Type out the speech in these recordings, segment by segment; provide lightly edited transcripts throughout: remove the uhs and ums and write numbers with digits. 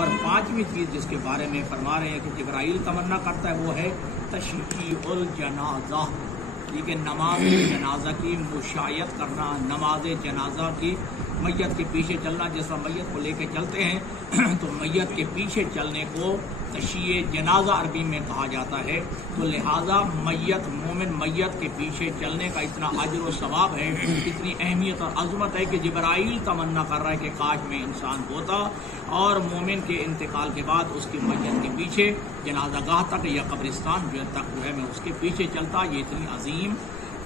اور پانچویں چیز جس کے بارے میں فرما رہے ہیں کہ جبرائیل تمنا کرتا ہے وہ ہے تشییع الجنازہ، یہ کہ نماز جنازہ کی مشایعت کرنا، نماز جنازہ کی میت کے پیچھے چلنا. جس طرح میت کو لے کے چلتے ہیں تو میت کے پیچھے چلنے کو تشییع جنازہ عربی میں کہا جاتا ہے. تو لہٰذا میت مومن میت کے پیچھے چلنے کا اتنا اجر و ثواب ہے، اتنی اہمیت اور عظمت ہے کہ جبرائیل تمنا کر رہا ہے کہ کاش میں انسان ہوتا اور مومن کے انتقال کے بعد اس کی میت کے پیچھے جنازہ گاہ تک یا قبرستان تک جو ہے میں اس کے پیچھے چلتا. یہ اتنی عظیم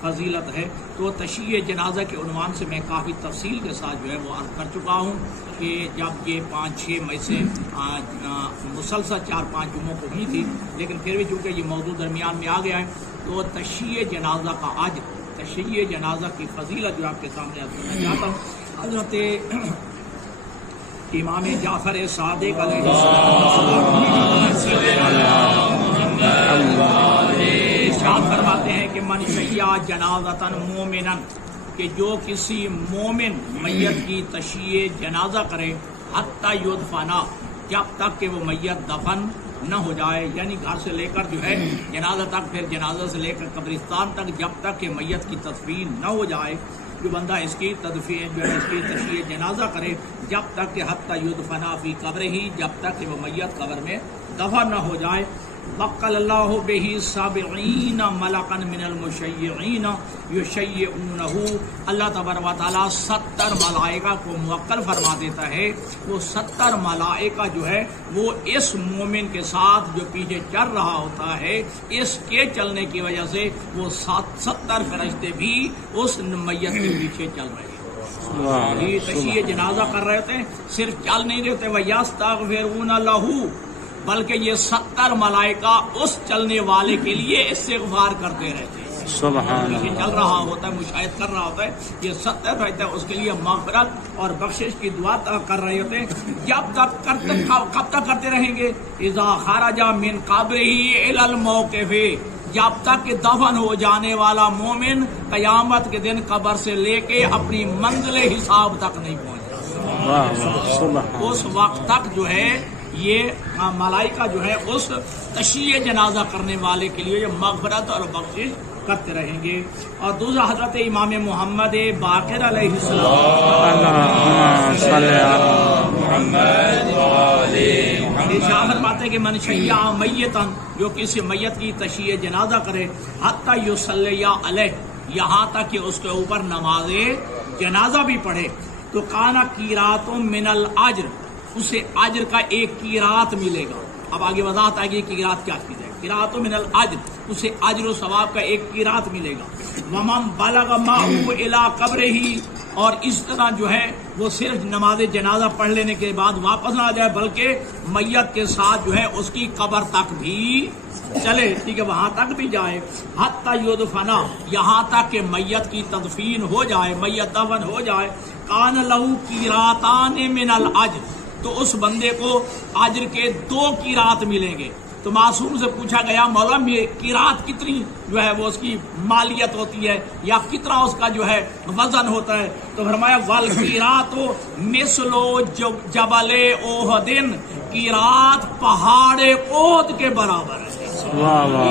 فضیلت ہے. تو تشییع جنازہ کے عنوان سے میں کافی تفصیل کے ساتھ جو ہے وہ عرض کر چکا ہوں کہ جب یہ 5-6 مئی سے مسلسل 4-5 جمعوں کو ہوئی تھی، لیکن پھر بھی چونکہ یہ موضوع درمیان میں آ گیا ہے تو تشییع جنازہ کا آج تشییع جنازہ کی فضیلت جو آپ کے سامنے عرض کرنا چاہتا ہوں. حضرت امام جعفر صادق علیہ السلام فرماتے ہیں کہ من شیع جنازۃ مومنا، کہ جو کسی مومن میت کی تشییع جنازہ کرے حتی یدفنا، جب تک کہ وہ میت دفن نہ ہو جائے، یعنی گھر سے لے کر جو ہے جنازہ تک، پھر جنازہ سے لے کر قبرستان تک، جب تک کہ میت کی تدفین نہ ہو جائے. جو بندہ اس کی تدفین جو ہے اس کی تشییع جنازہ کرے جب تک کہ حتی یدفنا فی قبرہ، جب تک کہ وہ میت قبر میں دفن نہ ہو جائے. وکل اللہ بہ 70 ملکا من المشیعین یشیعونہ، اللہ تبارک و تعالیٰ 70 ملائکہ کو موکل فرما دیتا ہے. وہ 70 ملائکہ جو ہے وہ اس مومن کے ساتھ جو پیچھے چل رہا ہوتا ہے، اس کے چلنے کی وجہ سے وہ 70 فرشتے بھی اس میت کے پیچھے چل رہے ہیں. یہ تشییع جنازہ کر رہے تھے، صرف چل نہیں رہتے. وَيَسْتَغْفِرُونَ لَهُ، بلکہ یہ 70 ملائکہ اس چلنے والے کے لیے استغفار کرتے رہتے ہیں. سبحان اللہ. چل رہا ہوتا ہے، مشاہد کر رہا ہوتا ہے، یہ 70 رہتا ہے اس کے لیے مغفرت اور بخشش کی دعا کر رہے ہوتے ہیں. جب تک کرتے، کب تک کرتے رہیں گے؟ اذا خرج من قبرہ الی الموقف، جب تک کہ دفن ہو جانے والا مومن قیامت کے دن قبر سے لے کے اپنی منزل حساب تک نہیں پہنچا. اس وقت تک جو ہے یہ ملائکہ جو ہے اس تشییع جنازہ کرنے والے کے لیے مغفرت اور بخشش کرتے رہیں گے. اور دوسرا حضرت امام محمد باقر علیہ السلام فرماتے ہیں کہ من شیع میتا، جو کسی میت کی تشییع جنازہ کرے حتی یصلی علیہ، یہاں تک کہ اس کے اوپر نماز جنازہ بھی پڑھے، تو کانا قیرات من الاجر، اسے اجر کا ایک قیرات ملے گا. اب آگے وضاحت آئے گی قیرات کیا کی جائے. قیرات من الاجر، اسے اجر و ثواب کا ایک قیرات ملے گا. ومن بلغ معه الی قبرہ، اور اس طرح جو ہے وہ صرف نماز جنازہ پڑھ لینے کے بعد واپس نہ آ جائے، بلکہ میت کے ساتھ جو ہے اس کی قبر تک بھی چلے، ٹھیک ہے، وہاں تک بھی جائے. حتی یدفنا، یہاں تک کہ میت کی تدفین ہو جائے، میت دفن ہو جائے. کان لہ قیراتان من الاجر، تو اس بندے کو اجر کے 2 قیرات ملیں گے. تو معصوم سے پوچھا گیا مولانا یہ قیرات کتنی جو ہے وہ اس کی مالیت ہوتی ہے یا کتنا اس کا جو ہے وزن ہوتا ہے؟ تو فرمایا والقیرات مثل جبل احد، قیرات پہاڑ احد کے برابر ہے.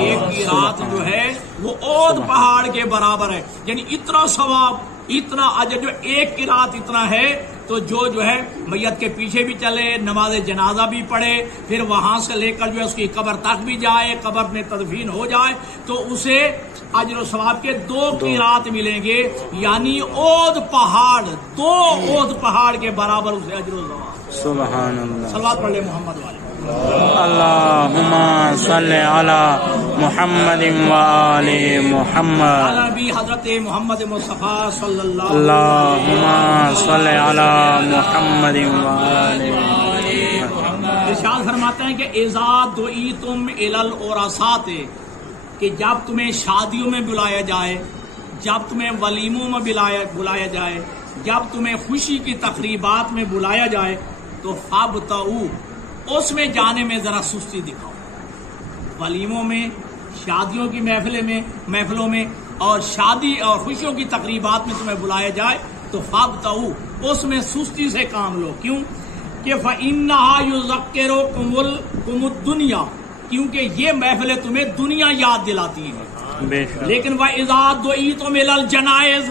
ایک قیرات جو ہے وہ احد پہاڑ کے برابر ہے، یعنی اتنا ثواب، اتنا اجر. جو ایک قیرات اتنا ہے تو جو ہے میت کے پیچھے بھی چلے، نماز جنازہ بھی پڑھے، پھر وہاں سے لے کر جو ہے اس کی قبر تک بھی جائے، قبر میں تدفین ہو جائے، تو اسے اجر و ثواب کے 2 قیرات ملیں گے. یعنی احد پہاڑ، 2 احد پہاڑ کے برابر اسے اجر و ثواب. سبحان اللہ. صلوات پڑھ لے محمد والے. اللہم صلی علی محمد وآل محمد. نبی حضرت محمد مصطفیٰ صلی اللہ اللہم صلی علی محمد وآل محمد. ارشاد فرماتے ہیں کہ اذا دعیتم الی العرسات، کہ جب تمہیں شادیوں میں بلایا جائے، جب تمہیں ولیموں میں بلایا جائے، جب تمہیں خوشی کی تقریبات میں بلایا جائے، تو فابتعوا، اس میں جانے میں ذرا سستی دکھاؤ. ولیموں میں، شادیوں کی محفلوں میں اور شادی اور خوشیوں کی تقریبات میں تمہیں بلایا جائے تو فابتعوا، اس میں سستی سے کام لو. کیوں؟ کہ فَإِنَّهَا يُذَكِّرُكُمُ الدُّنْيَا، کیونکہ یہ محفلیں تمہیں دنیا یاد دلاتی ہیں. لیکن وَإِذَا دُعِيتُمْ إِلَى الْجَنَائِزِ،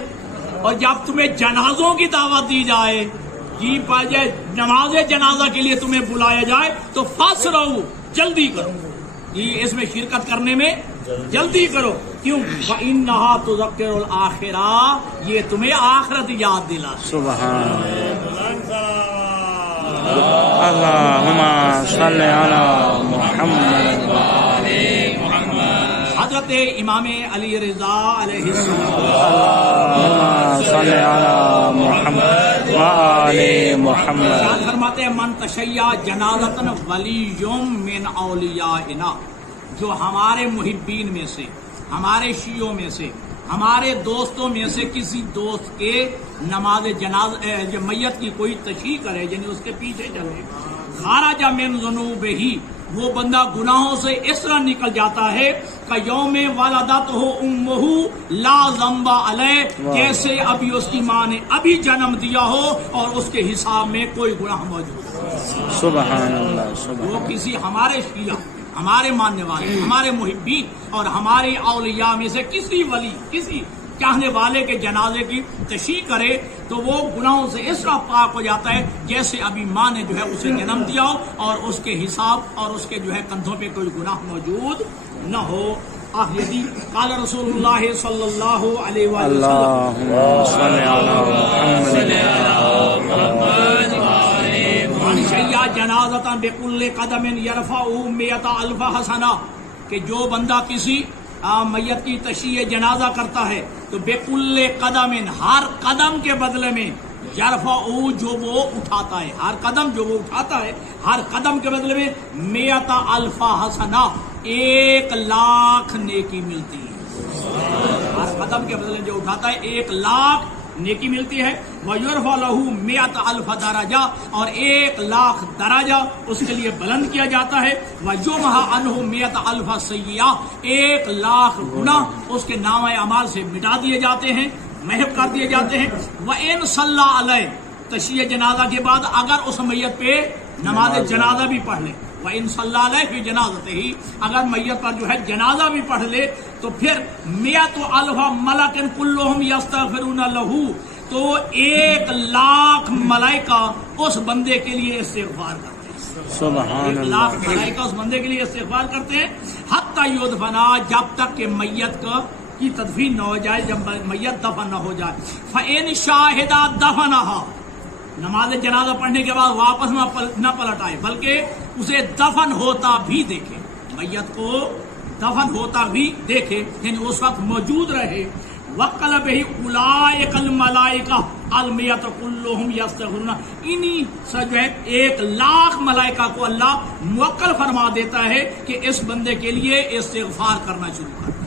اور جب تمہیں جنازوں کی دعوت دی جائے، جی نماز جنازہ کے لیے تمہیں بلایا جائے تو فَاسْرَعُوا، جلدی کرو، جی اس میں شرکت کرنے میں جلدی کرو. کیوں؟ وَإِنَّهَا تُذَكِّرُ الْآخِرَةَ، یہ تمہیں آخرت یاد دلاتی. سبحان اللہم صلی علی محمد. حضرت امام علی رضا علیہ السلام صلی علی محمد وآل محمد فرماتے ہیں من تشیع جنازۃ ولی من اولیائنا، جو ہمارے محبین میں سے، ہمارے شیعوں میں سے، ہمارے دوستوں میں سے کسی دوست کے نماز جنازہ میت کی کوئی تشییع کرے، یعنی اس کے پیچھے چلے، خرج من ذنوبہ، وہ بندہ گناہوں سے اس طرح نکل جاتا ہے کہ یوم ولدتہ امہ لا ذنب علیہ، جیسے ابھی اس کی ماں نے ابھی جنم دیا ہو اور اس کے حساب میں کوئی گناہ موجود ہو. سبحان اللہ. وہ کسی ہمارے شیعہ، ہمارے ماننے والے، ہمارے محبین اور ہمارے اولیاء میں سے کسی ولی، کسی چاہنے والے کے جنازے کی تشییع کرے تو وہ گناہوں سے اس طرح پاک ہو جاتا ہے جیسے ابھی ماں نے جو ہے اسے جنم دیا ہو اور اس کے حساب اور اس کے جو ہے کندھوں پہ کوئی گناہ موجود نہ ہو. آخری قال رسول اللہ صلی اللہ علیہ وآلہ وسلم اللہم صلی علی محمد من شیع جنازۃ بکل قدم یرفعہ 100,000 حسنہ، کہ جو بندہ کسی میت کی تشییع جنازہ کرتا ہے تو بکل قدم، ہر قدم کے بدلے میں، یرفعہ جو وہ اٹھاتا ہے، ہر قدم جو وہ اٹھاتا ہے، ہر قدم کے بدلے میں 100,000 حسنہ، 1,00,000 نیکی ملتی ہے. ہر قدم کے بدلے جو اٹھاتا ہے 1,00,000 نیکی ملتی ہے. وَيُرْفَعُ لَهُ 100,000 درجہ، اور 1,00,000 درجہ اس کے لیے بلند کیا جاتا ہے. وَيُمْحَى عَنْهُ 100,000 سیئہ، 1,00,000 گناہ اس کے نامہ اعمال سے مٹا دیے جاتے ہیں، محو کر دیے جاتے ہیں. وَإِنْ صَلَّى عَلَيْهِ، تشییع جنازہ کے بعد اگر اس میت پہ نماز جنازہ بھی پڑھ لے، وَإِنْ صَلَّى عَلَيْهِ فِي جَنَازَتِهِ، اگر میت پر جو ہے جنازہ بھی پڑھ لے تو پھر 100,000 ملک كلهم يستغفرون له، تو 1,00,000 ملائکہ اس بندے کے لیے استغفار کرتے ہیں. سبحان 1,00,000 ملائکہ اس بندے کے لیے استغفار کرتے ہیں. حتی یدفنا، جب تک کہ میت کی تدفین نہ ہو جائے، جب میت دفن نہ ہو جائے. فَإِنْ شَاهِدَ دَفَنَهَا، نماز جنازہ پڑھنے کے بعد واپس نہ پلٹ آئے بلکہ اسے دفن ہوتا بھی دیکھے، میت کو دفن ہوتا بھی دیکھے، یعنی اس وقت موجود رہے. وَقَلَ بِهِ أُولَٰئِكَ الْمَلَائِكَةُ الْمِئَةُ كُلُّهُمْ يَسْتَغْفِرُونَ، انہی سے جو ہے 1,00,000 ملائکہ کو اللہ موکل فرما دیتا ہے کہ اس بندے کے لیے استغفار کرنا شروع کر دیں،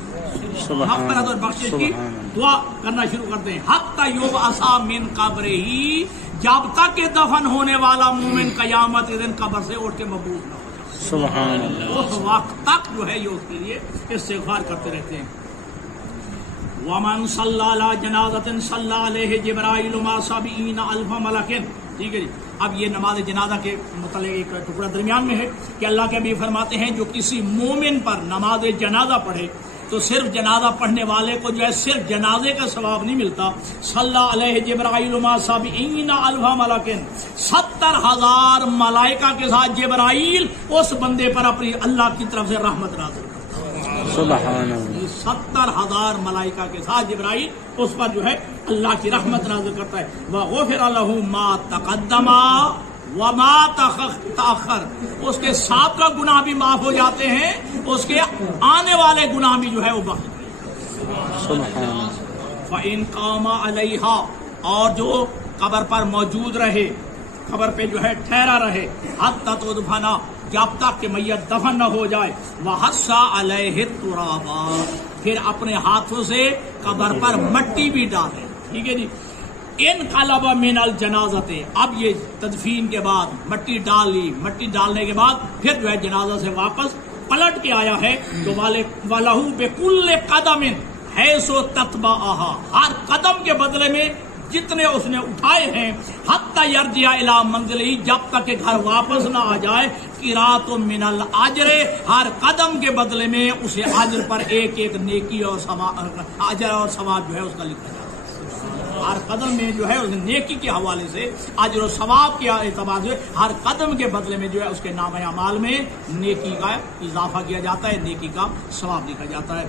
مغفرت اور بخشش کی دعا کرنا شروع کرتے ہیں. حَتَّى يُبْعَثَ مِنْ قَبْرِهِ، جب تک کہ دفن ہونے والا مومن قیامت کے دن قبر سے اٹھ کے مبعوث نہ ہو جائے. سبحان اللہ. اس وقت تک جو ہے یہ اس کے لیے استغفار کرتے رہتے ہیں. وَمَنْ صَلَّى عَلَى جَنَازَةٍ صَلَّى عَلَيْهِ جِبْرَائِيلُ مَعَ 70,000 مَلَكٍ. ٹھیک ہے جی. اب یہ نماز جنازہ کے متعلق ایک ٹکڑا درمیان میں ہے کہ اللہ کے حبیب فرماتے ہیں جو کسی مومن پر نماز جنازہ پڑھے تو صرف جنازہ پڑھنے والے کو جو ہے صرف جنازے کا ثواب نہیں ملتا. صلی علیہ جبرائیل مع 70,000 ملک، 70,000 ملائکہ کے ساتھ جبرائیل اس بندے پر اپنی اللہ کی طرف سے رحمت نازل کرتا ہے. سبحان اللہ. 70,000 ملائکہ کے ساتھ جبرائیل اس پر جو ہے اللہ کی رحمت نازل کرتا ہے. وغفر له ما تقدم وما تاخر، اس کے سابقہ گناہ بھی معاف ہو جاتے ہیں، اس کے آنے والے گناہ بھی جو ہے وہ بخش دیتے ہیں. فَإِنْ قَامَ عَلَيْهَا، اور جو قبر پر موجود رہے، قبر پہ جو ہے ٹھہرا رہے، حَتَّى تُدْفَنَ، جب تک کہ میت دفن نہ ہو جائے. وَحَسَّ عَلَيْهِ التُّرَابَ، پھر اپنے ہاتھوں سے قبر پر مٹی بھی ڈالے. ٹھیک ہے جی. انقلب من الجنازت، اب یہ تدفین کے بعد مٹی ڈال لی، مٹی ڈالنے کے بعد پھر جو ہے جنازہ سے واپس پلٹ کے آیا ہے تو وَلَهُ بِكُلِّ قَدَمٍ حَيْثُ تَتْبَعُهَا، ہر قدم کے بدلے میں جتنے اس نے اٹھائے ہیں، حتی یرجع الی منزلہ، جب تک کہ گھر واپس نہ آ جائے، قرات من الاجر، ہر قدم کے بدلے میں اسے اجر پر ایک ایک نیکی اور اجر اور ثواب جو ہے اس کا لکھا جاتا ہے۔ ہر قدم میں جو ہے اس نیکی کے حوالے سے، اجر و ثواب کے اعتبار سے، ہر قدم کے بدلے میں جو ہے اس کے نام اعمال میں نیکی کا اضافہ کیا جاتا ہے، نیکی کا ثواب لکھا جاتا ہے۔